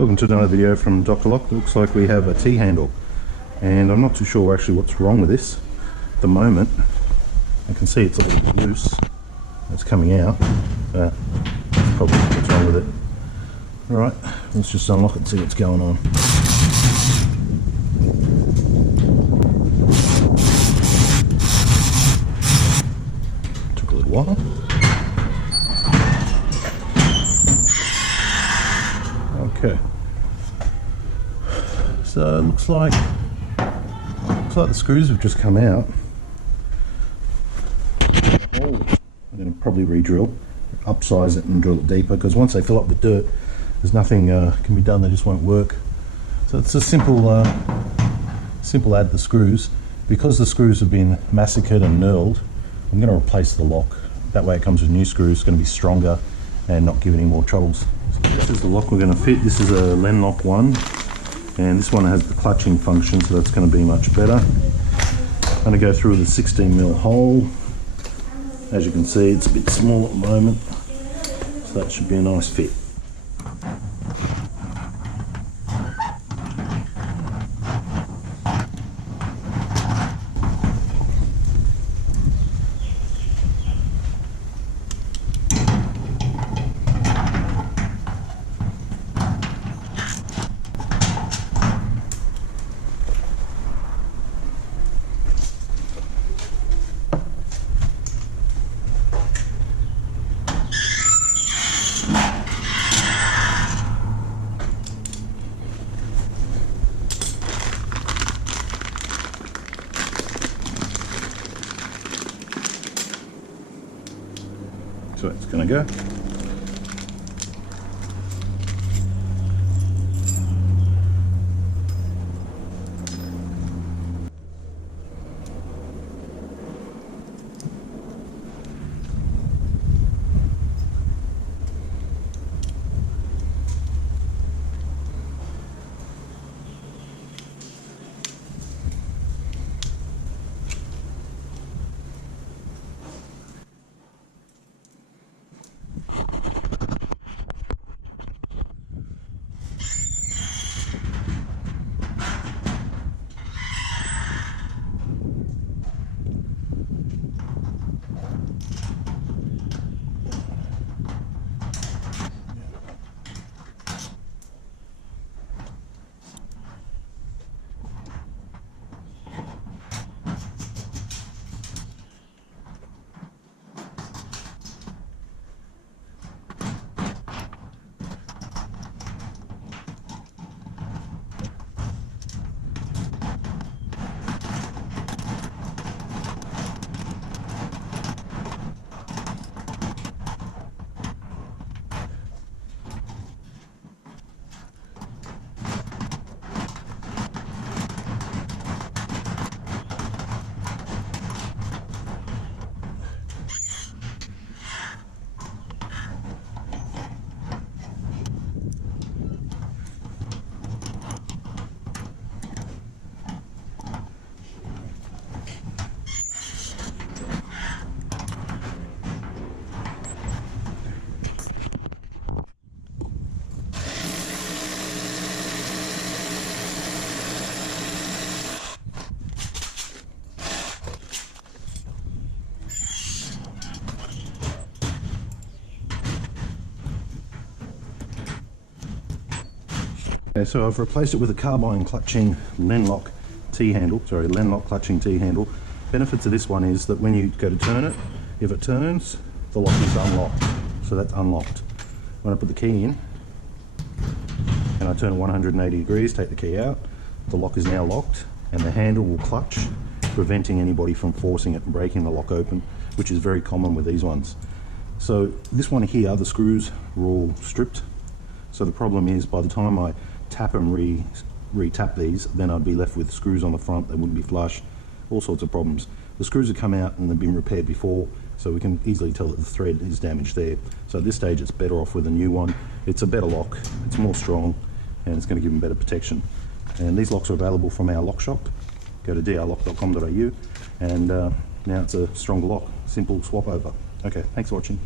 Welcome to another video from Dr. Lock. Looks like we have a T-handle, and I'm not too sure actually what's wrong with this at the moment. I can see it's a little bit loose. It's coming out. That's probably what's wrong with it. Alright, let's just unlock it and see what's going on. Took a little while. Okay. So it looks like the screws have just come out. I'm going to probably re-drill, upsize it and drill it deeper, because once they fill up with dirt, there's nothing can be done. They just won't work. So it's a simple add the screws. Because the screws have been massacred and knurled, I'm going to replace the lock. That way it comes with new screws. It's going to be stronger and not give any more troubles. So this is the lock we're going to fit. This is a Len Lock 1. And this one has the clutching function, so that's going to be much better. I'm going to go through with a 16mm hole. As you can see, it's a bit small at the moment, so that should be a nice fit. So it's going to go. Okay, so I've replaced it with a carbine clutching Len Lock T-handle, Len Lock clutching T-handle. Benefit to this one is that when you go to turn it, if it turns, the lock is unlocked. So that's unlocked. When I put the key in, and I turn it 180 degrees, take the key out, the lock is now locked, and the handle will clutch, preventing anybody from forcing it and breaking the lock open, which is very common with these ones. So this one here, the screws were all stripped. So the problem is, by the time I tap and re-tap these, then I'd be left with screws on the front. They wouldn't be flush, all sorts of problems. The screws have come out and they've been repaired before, so we can easily tell that the thread is damaged there. So at this stage it's better off with a new one. It's a better lock, it's more strong, and it's going to give them better protection. And these locks are available from our lock shop. Go to drlock.com.au, and now it's a stronger lock. Simple swap over. Okay, thanks for watching.